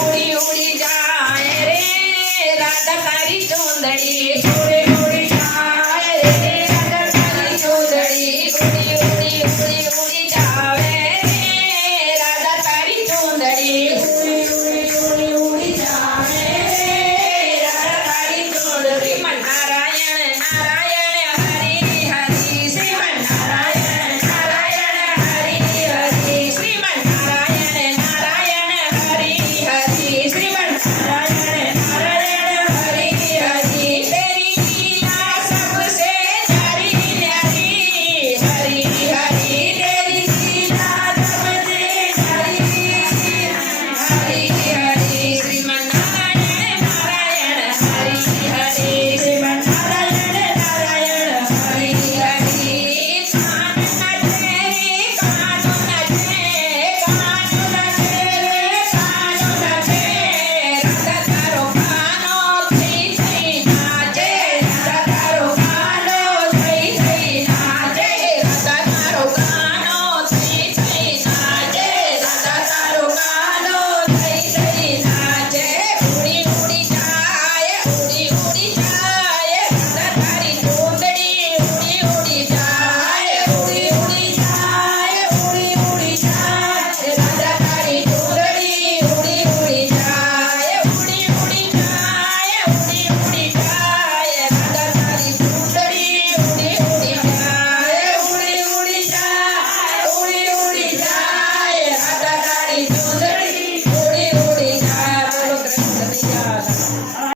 ઉડી ઉડી જાય રે રાધા તારી ચુંદડી થોડી થોડી જાય રે રાધા તારી ચુંદડી ઉડી ઉડી ઉડી ઉડી જાવે રે રાધા તારી ચુંદડી ઉડી ઉડી ઉડી ઉડી જાવે રે રાધા તારી ચુંદડી નારાયણ નારાયણ હરી હરી શ્રીમન નારાયણ નારાયણ હરી હરી શ્રીમન નારાયણ નારાયણ હરી હરી શ્રીમન નારાયણ નારાयण हरि हरि तेरी लीला सबसे न्यारी न्यारी हरि हरि तेरी लीला सबसे न्यारी हरि हरि श्रीमन नारायण नारायण हरि हरि श्रीमन नारायण नारायण हरि हरि कान नचे रे कान नचे कान नचे रे कान नचे राधा तारो कानो થઈ થઈ નાચે રાધા તારો કાનો થઈ થઈ નાચે રાધા તારો કાનો